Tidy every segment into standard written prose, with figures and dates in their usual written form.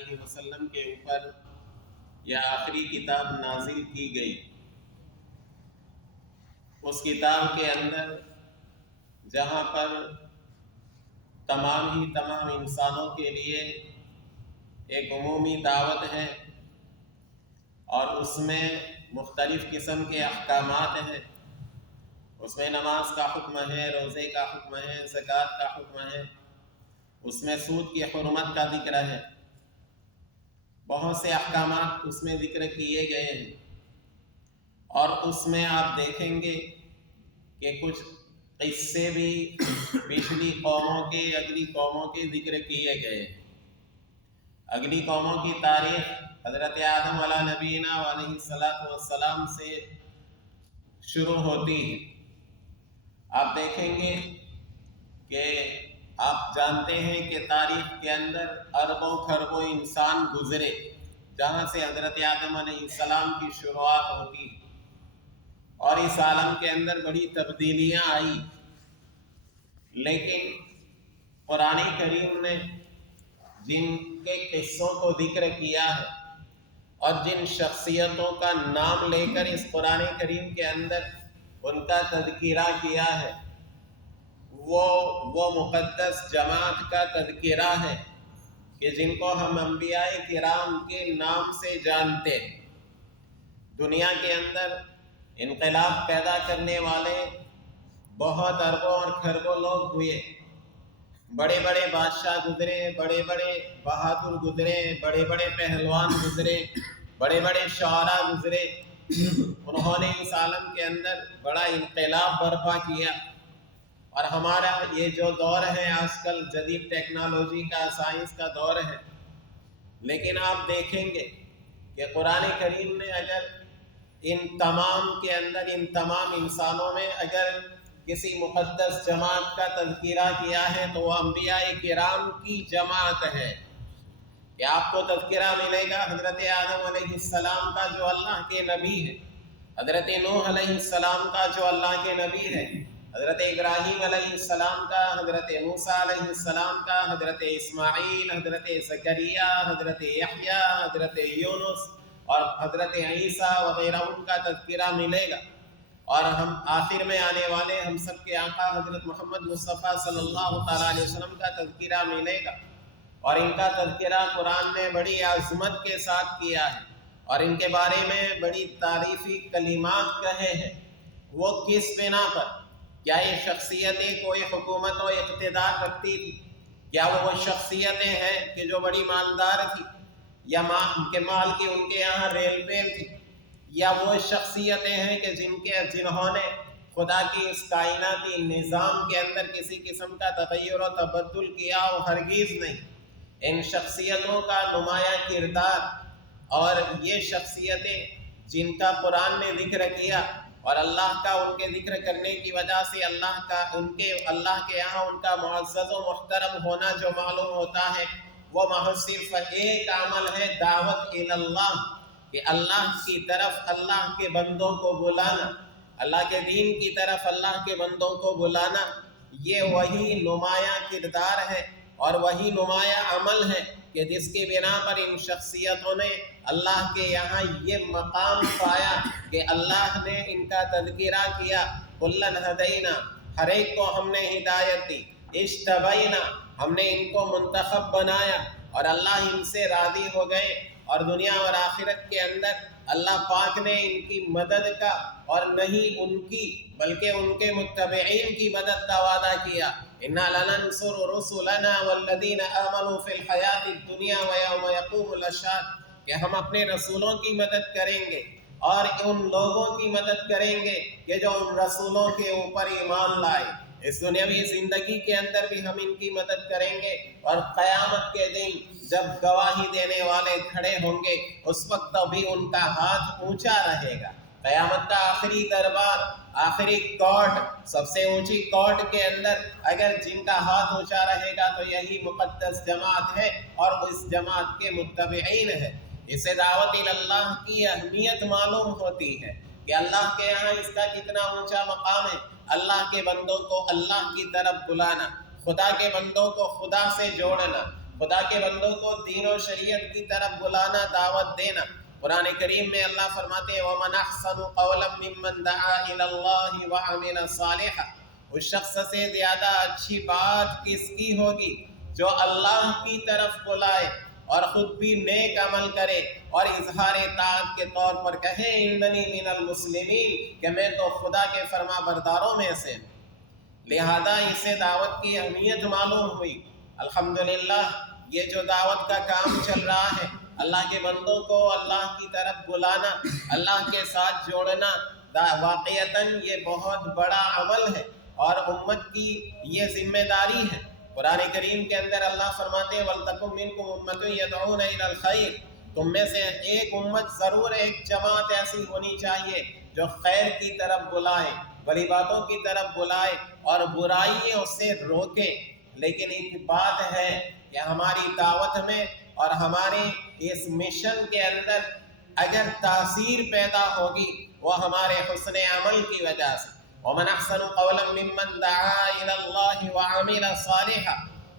علیہ وسلم کے اوپر یہ آخری کتاب نازل کی گئی، اس کتاب کے اندر جہاں پر تمام انسانوں کے لیے ایک عمومی دعوت ہے اور اس میں مختلف قسم کے احکامات ہیں، اس میں نماز کا حکم ہے، روزے کا حکم ہے، زکوٰۃ کا حکم ہے، اس میں سود کی حرمت کا ذکر ہے، بہت سے احکامات اس میں ذکر کیے گئے ہیں۔ اور اس میں آپ دیکھیں گے کہ کچھ قصے بھی پچھلی قوموں کے، اگلی قوموں کے ذکر کیے گئے ہیں۔ اگلی قوموں کی تاریخ حضرت آدم علیہ نبینا علیہ السلام سے شروع ہوتی ہے۔ آپ دیکھیں گے کہ آپ جانتے ہیں کہ تاریخ کے اندر اربوں خربوں انسان گزرے، جہاں سے حضرت آدم علیہ السلام کی شروعات ہوتی ہے، اور اس عالم کے اندر بڑی تبدیلیاں آئی، لیکن قرآن کریم نے جن کے قصوں کو ذکر کیا ہے اور جن شخصیتوں کا نام لے کر اس قرآن کریم کے اندر ان کا تذکرہ کیا ہے، وہ مقدس جماعت کا تذکرہ ہے کہ جن کو ہم انبیاء کرام کے نام سے جانتے ہیں۔ دنیا کے اندر انقلاب پیدا کرنے والے بہت اربوں اور خربوں لوگ ہوئے، بڑے بڑے بادشاہ گزرے، بڑے بڑے بہادر گزرے، بڑے بڑے پہلوان گزرے، بڑے بڑے شعراء گزرے، انہوں نے اس عالم کے اندر بڑا انقلاب برپا کیا۔ اور ہمارا یہ جو دور ہے آج کل جدید ٹیکنالوجی کا، سائنس کا دور ہے، لیکن آپ دیکھیں گے کہ قرآن کریم نے اگر ان تمام کے اندر، ان تمام انسانوں میں اگر کسی مقدس جماعت کا تذکرہ کیا ہے تو وہ انبیاء کرام کی جماعت ہے۔ کہ آپ کو تذکرہ ملے گا حضرت آدم علیہ السلام کا جو اللہ کے نبی ہے، حضرت نوح علیہ السلام کا جو اللہ کے نبی ہے، حضرت ابراہیم علیہ السلام کا، حضرت موسیٰ علیہ السلام کا، حضرت اسماعیل، حضرت زکریا، حضرت یحییٰ، حضرت یونس اور حضرت عیسیٰ وغیرہ ان کا تذکرہ ملے گا۔ اور ہم آخر میں آنے والے ہم سب کے آقا حضرت محمد مصطفیٰ صلی اللہ تعالیٰ علیہ وسلم کا تذکرہ ملے گا، اور ان کا تذکرہ قرآن نے بڑی عظمت کے ساتھ کیا ہے اور ان کے بارے میں بڑی تعریفی کلمات کہے ہیں۔ وہ کس بنا پر؟ کیا یہ شخصیتیں کوئی حکومت و اقتدار رکھتی تھی؟ کیا وہ شخصیتیں ہیں کہ جو بڑی مالدار تھی، یا مال کی ان کے یہاں ریل وے تھی، یا وہ شخصیتیں ہیں کہ جنہوں نے خدا کی اس کائناتی نظام کے اندر کسی قسم کا تغیر و تبدل کیا؟ وہ ہرگز نہیں۔ ان شخصیتوں کا نمایاں کردار اور یہ شخصیتیں جن کا قرآن نے ذکر کیا، اور اللہ کا ان کے ذکر کرنے کی وجہ سے اللہ کے یہاں ان کا معزز و محترم ہونا جو معلوم ہوتا ہے، وہ محض صرف ایک عمل ہے، دعوت اللہ، کہ اللہ کی طرف اللہ کے بندوں کو بلانا، اللہ کے دین کی طرف اللہ کے بندوں کو بلانا۔ یہ وہی نمایاں کردار ہے اور وہی نمایاں عمل ہے کہ جس کی بنا پر ان شخصیتوں نے اللہ کے یہاں یہ مقام پایا کہ اللہ نے ان کا تذکرہ کیا۔ کُلًّا ہدینا، ہر ایک کو ہم نے ہدایت دی، اجتبینا، ہم نے ان کو منتخب بنایا، اور اللہ ان سے راضی ہو گئے، اور دنیا اور آخرت کے اندر اللہ پاک نے ان کی مدد کا، اور نہیں ان کی بلکہ ان کے متبعین کی مدد کا وعدہ کیا۔ اِنَّا لَنَنصُرُ رُسُلَنَا وَالَّذِينَ آمَنُوا فِي الْحَيَاةِ الدُّنْيَا وَيَوْمَ يَقُومُ الْأَشْهَادُ، کہ ہم اپنے رسولوں کی مدد کریں گے اور ان لوگوں کی مدد کریں گے کہ جو ان رسولوں کے اوپر ایمان لائے۔ اس دنیاوی زندگی کے اندر بھی ہم ان کی مدد کریں گے، اور قیامت کے دن جب گواہی دینے والے کھڑے ہوں گے اس وقت بھی ان کا ہاتھ اونچا رہے گا۔ قیامت کا آخری دربار، آخری کورٹ، سب سے اونچی کورٹ کے اندر اگر جن کا ہاتھ اونچا رہے گا تو یہی مقدس جماعت ہے اور اس جماعت کے متبعین ہے۔ اسے دعوت اللہ کی اہمیت معلوم ہوتی ہے کہ اللہ کے یہاں اس کا کتنا اونچا مقام ہے۔ اللہ کے بندوں کو اللہ کی طرف بلانا، خدا کے بندوں کو خدا سے جوڑنا، خدا کے بندوں کو دین و شریعت کی طرف بلانا، دعوت دینا۔ قرآن کریم میں اللہ فرماتے ہیں وَمَنْ أَحْسَنُ قَوْلًا مِّمَّنْ دَعَا إِلَى اللَّهِ وَعَمِلَ صَالِحًا، اس شخص سے زیادہ اچھی بات کس کی ہوگی جو اللہ کی طرف بلائے اور خود بھی نیک عمل کرے اور اظہار اطاعت کے طور پر کہے اننی من المسلمین، کہ میں تو خدا کے فرما برداروں میں سے۔ لہذا اسے دعوت کی اہمیت معلوم ہوئی۔ الحمدللہ یہ جو دعوت کا کام چل رہا ہے، اللہ کے بندوں کو اللہ کی طرف بلانا، اللہ کے ساتھ جوڑنا، واقعتاً یہ بہت بڑا عمل ہے اور امت کی یہ ذمہ داری ہے۔ قرآن کریم کے اندر اللہ فرماتے ہیں وَلْتَكُن مِّنكُمْ أُمَّةٌ يَدْعُونَ إِلَى الْخَيْرِ، تم میں سے ایک امت ضرور، ایک جماعت ایسی ہونی چاہیے جو خیر کی طرف بلائے، بڑی باتوں کی طرف بلائے اور برائیوں سے روکے۔ لیکن ایک بات ہے کہ ہماری دعوت میں اور ہمارے اس مشن کے اندر اگر تاثیر پیدا ہوگی وہ ہمارے حسن عمل کی وجہ سے۔ وَمَنْ أَحْسَنُ قَوْلًا مِّمَّنْ دَعَا إِلَى اللَّهِ وَعَمِلَ صَالِحًا،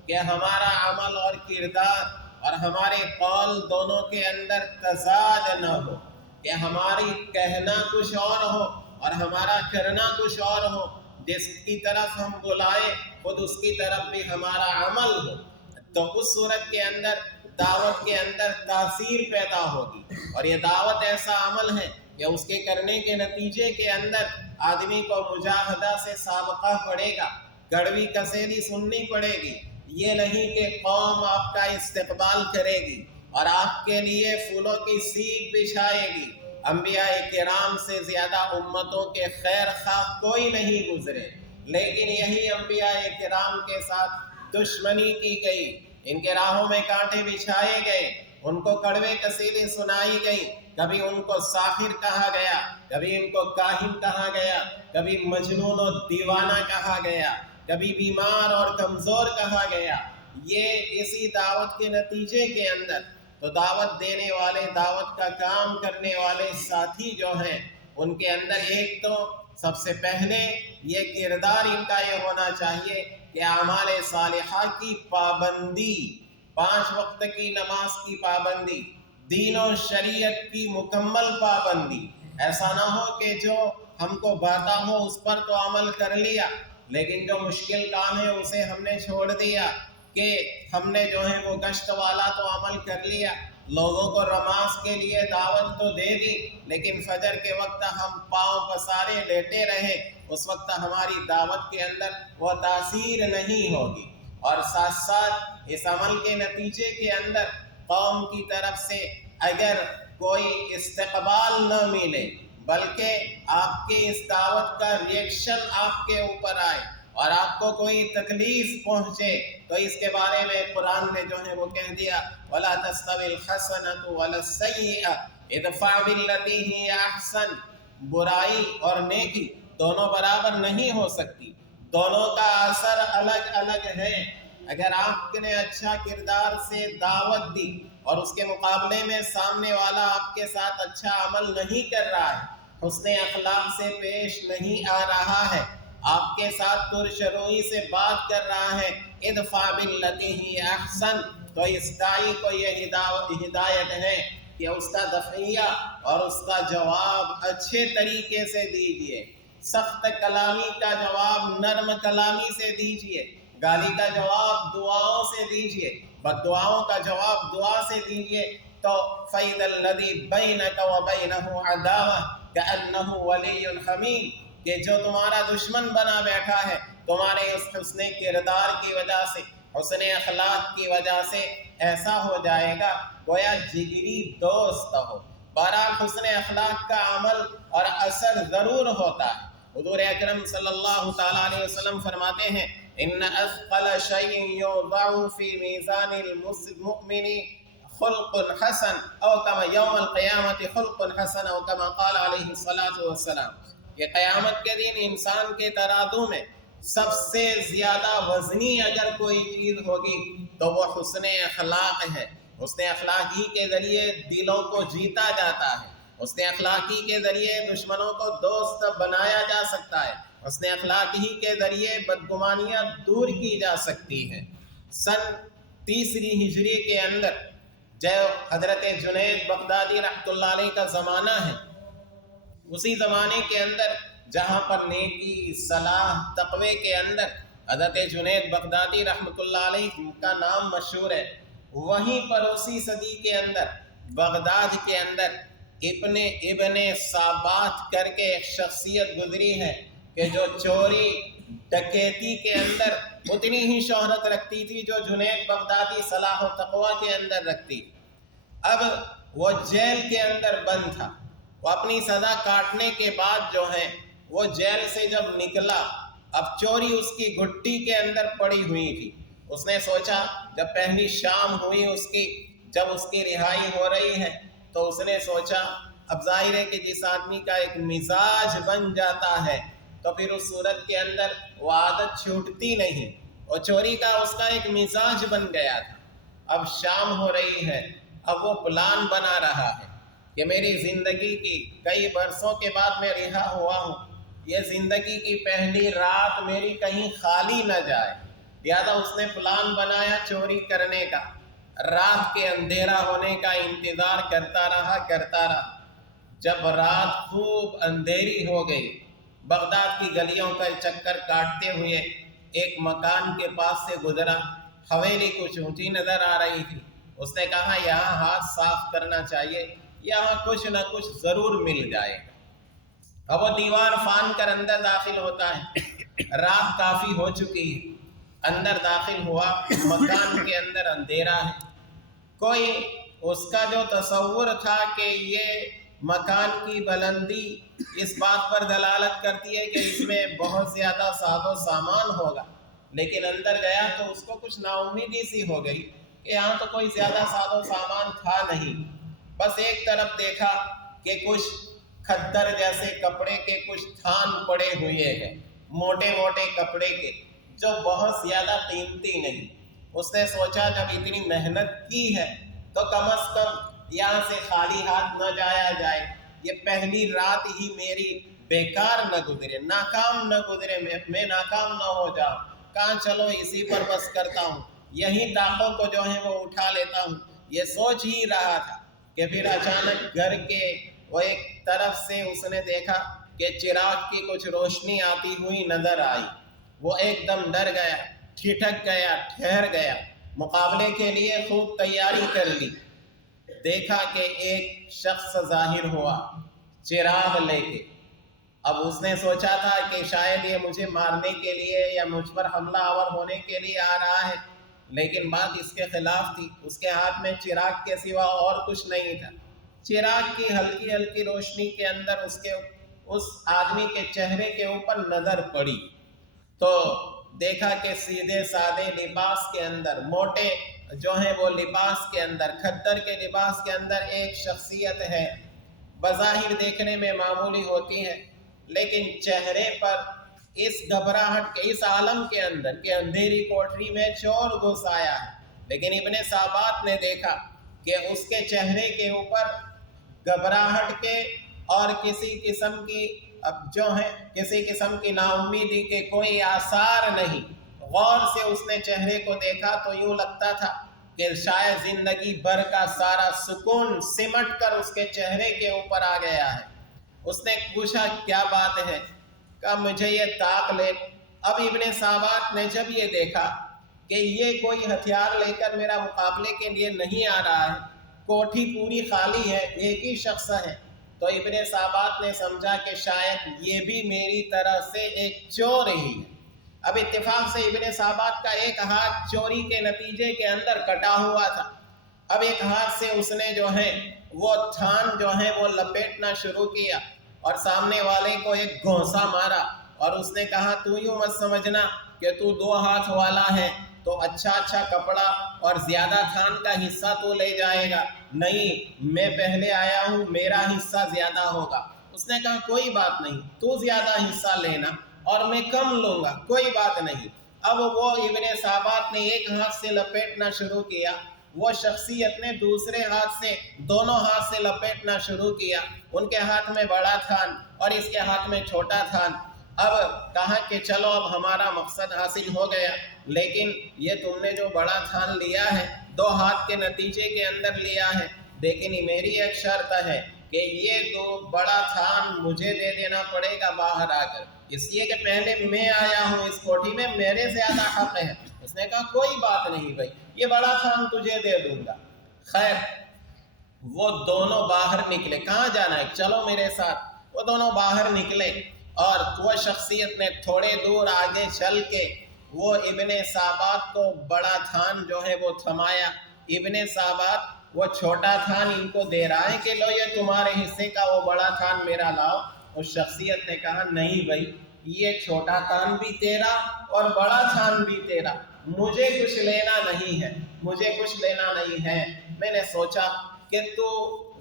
کہ ہمارا عمل اور کردار اور ہمارے قول دونوں کے اندر تضاد نہ ہو، کہ ہماری کہنا کچھ اور ہو اور ہمارا کرنا کچھ اور ہو، جس کی طرف ہم بلائے خود اس کی طرف بھی ہمارا عمل ہو، تو اس صورت کے اندر دعوت کے اندر تاثیر پیدا ہوگی۔ اور یہ دعوت ایسا عمل ہے کہ اس کے کرنے کے نتیجے کے اندر آدمی کو مجاہدہ سے سابقہ پڑے گا، کڑوی کسیلی سننی پڑے گی۔ یہ نہیں کہ قوم آپ کا استقبال کرے گی اور آپ کے لیے پھولوں کی سیکھ بچھائے گی۔ انبیاء کرام سے زیادہ امتوں کے خیر خواہ کوئی نہیں گزرے، لیکن یہی انبیاء کرام کے ساتھ دشمنی کی گئی، ان کے راہوں میں کانٹے بچھائے گئے، ان کو کڑوے کسیلیں سنائی گئی، کبھی ان کو ساحر کہا گیا، کبھی ان کو کاہن کہا گیا، کبھی مجنون و دیوانہ کہا گیا، کبھی بیمار اور کمزور کہا گیا۔ یہ اسی دعوت کے نتیجے کے اندر تو دعوت دینے والے، دعوت کا کام کرنے والے ساتھی جو ہیں، ان کے اندر ایک تو سب سے پہلے یہ کردار ان کا یہ ہونا چاہیے کہ اعمال صالحہ کی پابندی، 5 وقت کی نماز کی پابندی، دین و شریعت کی مکمل پابندی۔ ایسا نہ ہو کہ جو ہم کو بھاتا ہو اس پر تو عمل کر لیا، لیکن جو مشکل کام ہے اسے ہم نے چھوڑ دیا، کہ ہم نے جو ہے وہ گشت والا تو عمل کر لیا، لوگوں کو نماز کے لیے دعوت تو دے دی، لیکن فجر کے وقت ہم پاؤں پسارے لیٹے رہے، اس وقت ہماری دعوت کے اندر وہ تاثیر نہیں ہوگی۔ اور ساتھ ساتھ اس عمل کے نتیجے کے اندر قوم کی طرف سے اگر کوئی استقبال نہ ملے، بلکہ آپ کے اس دعوت کا ریئیکشن آپ کے اوپر آئے اور آپ کو کوئی تکلیف پہنچے، تو اس کے بارے میں قرآن نے جو ہے وہ کہہ دیا وَلَا تَسْتَوِي الْحَسَنَةُ وَلَا السَّيِّئَةُ اِدْفَعْ بِالَّتِي هِيَ أَحْسَنُ، برائی اور نیکی دونوں برابر نہیں ہو سکتی، دونوں کا اثر الگ الگ ہے۔ اگر آپ نے اچھا کردار سے دعوت دی اور اس کے مقابلے میں سامنے والا آپ کے ساتھ اچھا عمل نہیں کر رہا ہے، حسن اخلاق سے پیش نہیں آ رہا ہے، آپ کے ساتھ پرشروئی سے بات کر رہا ہے، ادفع باللتی ہی احسن، تو اس داعی کو یہ ہدایت ہے کہ اس کا دفعیہ اور اس کا جواب اچھے طریقے سے دیجئے، سخت کلامی کا جواب نرم کلامی سے دیجئے، گالی کا جواب دعاؤں سے دیجئے، بد دعاؤں کا جواب دعا سے دیجئے، تو فَإِذَا الَّذِي بَيْنَكَ وَبَيْنَهُ عَدَاوَةٌ كَأَنَّهُ وَلِيٌّ حَمِيمٌ، کہ جو تمہارا دشمن بنا بیٹھا ہے تمہارے اس حسن کردار کی وجہ سے، حسن اخلاق کی وجہ سے ایسا ہو جائے گا گویا جگری دوست ہو۔ بہرحال حسن اخلاق کا عمل اور اثر ضرور ہوتا ہے۔ حضور اکرم صلی اللہ تعالیٰ علیہ وسلم فرماتے ہیں ان اثقل شیء یوضع فی میزان المؤمن خلق حسن او کما یوم القیامت خلق حسن او کما قال علیہ الصلاۃ والسلام، کہ قیامت کے دن انسان کے ترازو میں سب سے زیادہ وزنی اگر کوئی چیز ہوگی تو وہ حسن اخلاق ہے۔ حسن اخلاقی کے ذریعے دلوں کو جیتا جاتا ہے، حسن اخلاقی کے ذریعے دشمنوں کو دوست بنایا جا سکتا ہے، حسن اخلاقی کے ذریعے بدگمانیاں دور کی جا سکتی ہیں۔ سن 3 ہجری کے اندر جو حضرت جنید بغدادی رحمۃ اللہ علیہ کا زمانہ ہے، اسی زمانے کے اندر جہاں پر نیکی، صلاح، تقوی کے اندر حضرت جنید بغدادی رحمۃ اللہ علیہ کا نام مشہور ہے، وہیں پر اسی صدی کے اندر بغداد کے اندر ابن سابات کر کے ایک شخصیت گزری ہے کہ جو چوری ڈکیتی کے اندر اتنی ہی شہرت رکھتی تھی جو جنید بغدادی صلاح و تقوی کے اندر رکھتی۔ اب وہ جیل کے اندر بند تھا، وہ اپنی سزا کاٹنے کے بعد جو ہے وہ جیل سے جب نکلا، اب چوری اس کی گھٹی کے اندر پڑی ہوئی تھی۔ اس نے سوچا، جب پہلی شام ہوئی اس کی، جب اس کی رہائی ہو رہی ہے، تو اس نے سوچا اب ظاہر ہے کہ جس آدمی کا ایک مزاج بن جاتا ہے تو پھر اس صورت کے اندر وہ عادت چھوٹتی نہیں، اور چوری کا اس کا ایک مزاج بن گیا تھا۔ اب شام ہو رہی ہے، اب وہ پلان بنا رہا ہے کہ میری زندگی کی کئی برسوں کے بعد میں رہا ہوا ہوں، یہ زندگی کی پہلی رات میری کہیں خالی نہ جائے، لہذا اس نے پلان بنایا چوری کرنے کا۔ رات کے اندھیرا ہونے کا انتظار کرتا رہا۔ جب رات خوب اندھیری ہو گئی، بغداد کی گلیوں کا چکر کاٹتے ہوئے ایک مکان کے پاس سے گزرا، حویلی کچھ اونچی نظر آ رہی تھی۔ اس نے کہا یہاں ہاتھ صاف کرنا چاہیے، یہاں کچھ نہ کچھ ضرور مل جائے۔ اب وہ دیوار فان کر اندر داخل ہوتا ہے، رات کافی ہو چکی ہے، اندر داخل ہوا، مکان کے اندر اندھیرا ہے۔ کوئی اس کا جو تصور تھا کہ یہ مکان کی بلندی اس بات پر دلالت کرتی ہے کہ اس میں بہت زیادہ ساز و سامان ہوگا، لیکن اندر گیا تو اس کو کچھ نا امیدی سی ہو گئی کہ یہاں تو کوئی زیادہ ساز و سامان تھا نہیں۔ بس ایک طرف دیکھا کہ کچھ کھدر جیسے کپڑے کے کچھ تھان پڑے ہوئے ہیں، موٹے موٹے کپڑے کے، جو بہت زیادہ قیمتی نہیں۔ اس نے سوچا جب اتنی محنت کی ہے تو کم از کم یہاں سے خالی ہاتھ نہ جایا جائے، یہ پہلی رات ہی میری بیکار نہ گزرے، ناکام نہ گزرے، میں ناکام نہ ہو جاؤں۔ کہاں چلو اسی پر بس کرتا ہوں، یہی طاقوں کو جو ہے وہ اٹھا لیتا ہوں، یہ سوچ ہی رہا تھا کہ پھر اچانک گھر کے وہ ایک طرف سے اس نے دیکھا کہ چراغ کی کچھ روشنی آتی ہوئی نظر آئی۔ وہ ایک دم ڈر گیا، ٹھٹک گیا، ٹھہر گیا، مقابلے کے لیے خوب تیاری کر لی۔ دیکھا کہ ایک شخص ظاہر ہوا چراغ لے کے۔ اب اس نے سوچا تھا کہ شاید یہ مجھے مارنے کے لیے یا مجھ پر حملہ آور ہونے کے لیے آ رہا ہے، لیکن بات اس کے خلاف تھی۔ اس کے ہاتھ میں چراغ کے سوا اور کچھ نہیں تھا۔ چراغ کی ہلکی ہلکی روشنی کے اندر اس آدمی کے چہرے کے اوپر نظر پڑی تو دیکھا کہ سیدھے سادے لباس کے اندر، موٹے جو ہیں وہ لباس کے اندر، کھدر کے لباس کے اندر ایک شخصیت ہے، بظاہر دیکھنے میں معمولی ہوتی ہے، لیکن چہرے پر اس گھبراہٹ کے، اس عالم کے اندر کہ اندھیری کوٹری میں چور گھس آیا ہے۔ لیکن ابن سابات نے دیکھا کہ اس کے چہرے کے اوپر گھبراہٹ کے اور کسی قسم کی نا امیدی کے کوئی آثار نہیں۔ غور سے اس نے چہرے کو دیکھا تو یوں لگتا تھا کہ شاید زندگی بھر کا سارا سکون سمٹ کر اس کے چہرے کے اوپر آ گیا ہے۔ اس نے پوچھا کیا بات ہے؟ کہا مجھے یہ طاق لے۔ اب ابن سابات نے جب یہ دیکھا کہ یہ کوئی ہتھیار لے کر میرا مقابلے کے لیے نہیں آ رہا ہے، کوٹھی پوری خالی ہے، ایک ہی شخص ہے، تو ابن سابات نے سمجھا کہ شاید یہ بھی میری طرح سے ایک چور ہی ہے۔ اب اتفاق سے ابن سابات کا ایک ہاتھ چوری کے نتیجے کے اندر کٹا ہوا تھا۔ اب ایک ہاتھ سے اس نے جو ہے وہ تھان جو ہے وہ لپیٹنا شروع کیا اور سامنے والے کو ایک گھونسا مارا، اور اس نے کہا تو یوں مت سمجھنا کہ تو 2 ہاتھ والا ہے تو اچھا کپڑا اور زیادہ تھان کا حصہ تو لے جائے گا، نہیں، میں پہلے آیا ہوں، میرا حصہ زیادہ ہوگا۔ اس نے کہا کوئی بات نہیں، تو زیادہ حصہ لینا اور میں کم لوں گا، کوئی بات نہیں۔ اب وہ ابن سابات نے ایک ہاتھ سے لپیٹنا شروع کیا، وہ شخصیت نے دوسرے ہاتھ سے، دونوں ہاتھ سے لپیٹنا شروع کیا۔ ان کے ہاتھ میں بڑا تھان اور اس کے ہاتھ میں چھوٹا تھان۔ اب کہا کہ چلو اب ہمارا مقصد حاصل ہو گیا، لیکن یہ تم نے جو بڑا تھان لیا ہے 2 ہاتھ کے نتیجے کے اندر لیا ہے، لیکن میری ایک شرط ہے کہ یہ 2 بڑا تھان مجھے دے دینا پڑے گا باہر آ کر، اس لیے کہ پہلے میں آیا ہوں اس کوٹھی میں، میرے زیادہ حق ہے۔ اس نے کہا کوئی بات نہیں بھائی، یہ بڑا تھان تجھے دے دوں گا۔ خیر وہ دونوں باہر نکلے، کہاں جانا ہے، چلو میرے ساتھ۔ وہ دونوں باہر نکلے اور وہ شخصیت نے تھوڑے دور آگے چل کے وہ ابن سابات کو بڑا تھان جو ہے وہ تھمایا۔ ابن سابات وہ چھوٹا تھان ان کو دے رہا ہے کہ لو یہ تمہارے حصے کا وہ بڑا تھان میرا لاؤ۔ اس شخصیت نے کہا نہیں بھائی، یہ چھوٹا تھان بھی تیرا اور بڑا تھان بھی تیرا، مجھے کچھ لینا نہیں ہے، مجھے کچھ لینا نہیں ہے۔ میں نے سوچا کہ تو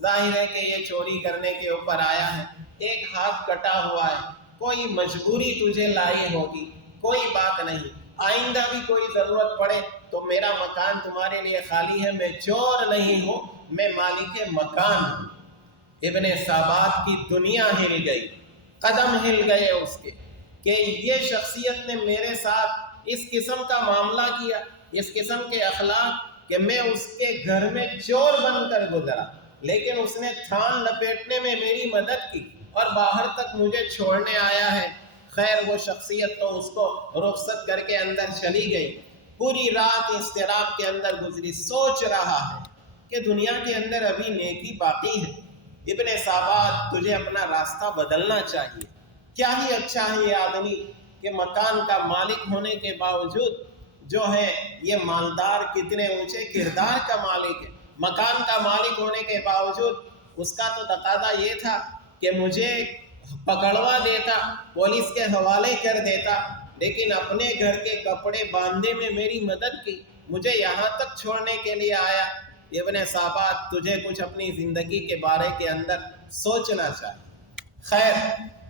ظاہر ہے کہ یہ چوری کرنے کے اوپر آیا ہے، ایک ہاتھ کٹا ہوا ہے، کوئی مجبوری تجھے لائی ہوگی، کوئی بات نہیں، آئندہ بھی کوئی ضرورت پڑے تو میرا مکان تمہارے لیے خالی ہے، میں چور نہیں ہوں، میں مالک مکان ہوں۔ ابن سابات کی دنیا ہل گئی، قدم ہل گئے اس کے کہ یہ شخصیت نے میرے ساتھ اس قسم کا معاملہ کیا، اس قسم کے اخلاق کہ میں اس کے گھر میں چور بن کر گزرا، لیکن اس نے تھان لپیٹنے میں میری مدد کی اور باہر تک مجھے چھوڑنے آیا ہے۔ خیر وہ شخصیت تو اس کو رخصت کر کے اندر چلی گئی، پوری رات اضطراب کے اندر گزری، سوچ رہا ہے کہ دنیا کے اندر ابھی نیکی باقی ہے۔ ابن سابات تجھے اپنا راستہ بدلنا چاہیے، کیا ہی اچھا ہے یہ آدمی کہ مکان کا مالک ہونے کے باوجود جو ہے یہ مالدار، کتنے اونچے کردار کا مالک ہے، مکان کا مالک ہونے کے باوجود اس کا تو تقاضا یہ تھا کہ مجھے پکڑوا دیتا، پولیس کے حوالے کر دیتا، لیکن اپنے گھر کے کپڑے باندھنے میں میری مدد کی، مجھے یہاں تک چھوڑنے کے لیے آیا۔ ابن سابات تجھے کچھ اپنی زندگی کے بارے کے اندر سوچنا چاہیے۔ خیر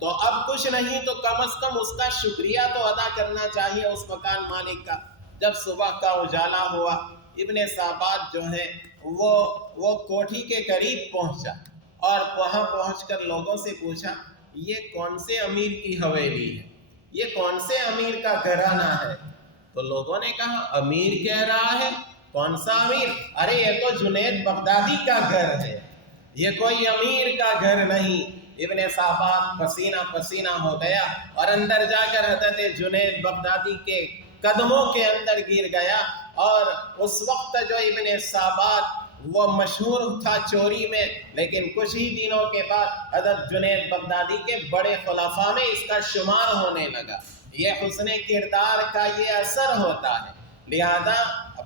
تو اب کچھ نہیں تو کم از کم اس کا شکریہ تو ادا کرنا چاہیے اس مکان مالک کا۔ جب صبح کا اجالا ہوا ابن سابات جو ہے وہ کوٹھی کے قریب پہنچا اور وہاں پہنچ کر لوگوں سے پوچھا یہ کون سے امیر کی حویلی ہے، یہ کون سے امیر کا گھرانہ ہے؟ تو لوگوں نے کہا امیر کہہ رہا ہے، کون سا امیر؟ ارے یہ تو جنید بغدادی کا گھر ہے، یہ کوئی امیر کا گھر نہیں۔ ابن سابات پسینہ پسینہ ہو گیا اور اندر جا کر حضرت جنید بغدادی کے قدموں کے اندر گر گیا۔ اور اس وقت جو ابن سابات وہ مشہور تھا چوری میں، لیکن کچھ ہی دنوں کے بعد حضرت جنید بغدادی کے بڑے خلفاء میں اس کا شمار ہونے لگا۔ یہ حسن کردار کا یہ اثر ہوتا ہے، لہذا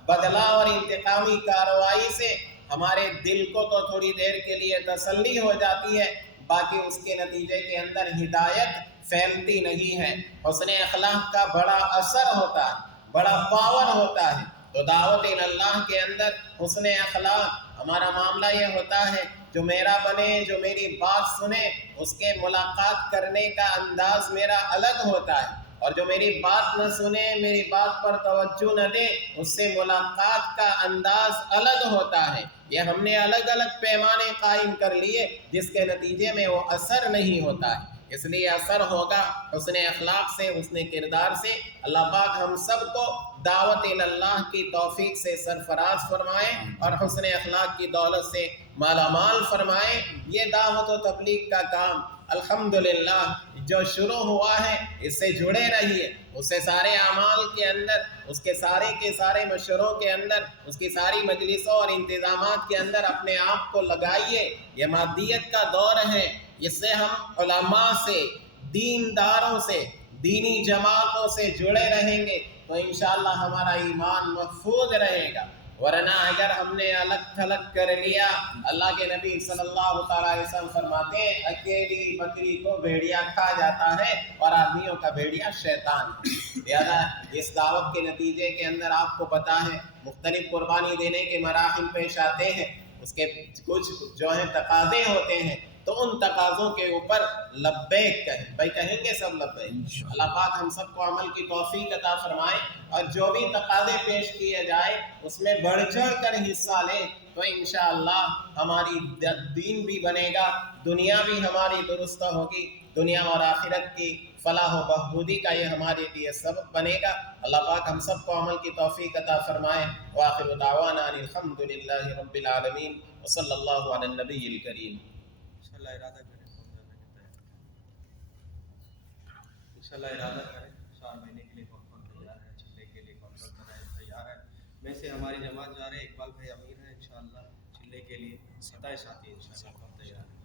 بدلہ اور انتقامی کارروائی سے ہمارے دل کو تو تھوڑی دیر کے لیے تسلی ہو جاتی ہے، باقی اس کے نتیجے کے اندر ہدایت پھیلتی نہیں ہے۔ حسن اخلاق کا بڑا اثر ہوتا ہے، بڑا پاور ہوتا ہے۔ تو دعوت اللہ کے اندر حسن اخلاق، ہمارا معاملہ یہ ہوتا ہے جو میرا بنے، جو میری بات سنے، اس کے ملاقات کرنے کا انداز میرا الگ ہوتا ہے، اور جو میری بات نہ سنے، میری بات پر توجہ نہ دے، اس سے ملاقات کا انداز الگ ہوتا ہے۔ یہ ہم نے الگ الگ پیمانے قائم کر لیے جس کے نتیجے میں وہ اثر نہیں ہوتا ہے۔ اس لیے اثر ہوگا حسن اخلاق سے، حسن کردار سے۔ اللہ پاک ہم سب کو دعوت اللہ کی توفیق سے سرفراز فرمائے اور حسن اخلاق کی دولت سے مالا مال فرمائے۔ یہ دعوت و تبلیغ کا کام الحمدللہ جو شروع ہوا ہے اس سے جڑے رہیے، اس سے سارے اعمال کے اندر، اس کے سارے مشوروں کے اندر، اس کی ساری مجلسوں اور انتظامات کے اندر اپنے آپ کو لگائیے۔ یہ مادیت کا دور ہے، اس سے ہم علماء سے، دینداروں سے، دینی جماعتوں سے جڑے رہیں گے تو انشاءاللہ ہمارا ایمان محفوظ رہے گا، ورنہ اگر ہم نے الگ تھلگ کر لیا، اللہ کے نبی صلی اللہ تعالیٰ علیہ وسلم فرماتے ہیں اکیلی بکری کو بھیڑیا کھا جاتا ہے اور آدمیوں کا بھیڑیا شیطان ہے۔ لہذا اس دعوت کے نتیجے کے اندر آپ کو پتہ ہے مختلف قربانی دینے کے مراحل پیش آتے ہیں، اس کے کچھ جو ہیں تقاضے ہوتے ہیں، تو ان تقاضوں کے اوپر لبیک کہیں، بھائی کہیں گے سب لبیک۔ اللہ پاک ہم سب کو عمل کی توفیق عطا فرمائے، اور جو بھی تقاضے پیش کیے جائے اس میں بڑھ چڑھ کر حصہ لیں تو انشاءاللہ ہماری دین بھی بنے گا، دنیا بھی ہماری درست ہوگی، دنیا اور آخرت کی فلاح و بہبودی کا یہ ہمارے لیے سبب بنے گا۔ اللہ پاک ہم سب کو عمل کی توفیق عطا فرمائے۔ وآخر دعوانا ان الحمد للہ رب العالمین وصلی اللہ علی النبی الکریم۔ انشاءاللہ ارادہ کریں انشاءاللہ ارادہ کریں 4 مہینے کے لیے کون کون تیار ہے، چلے کے لیے کون کون تیار ہے۔ میں سے ہماری جماعت جا رہے ہیں، اقبال بھائی امیر ہیں انشاءاللہ چلے کے لیے، 27 ساتھی انشاءاللہ کون تیار ہے۔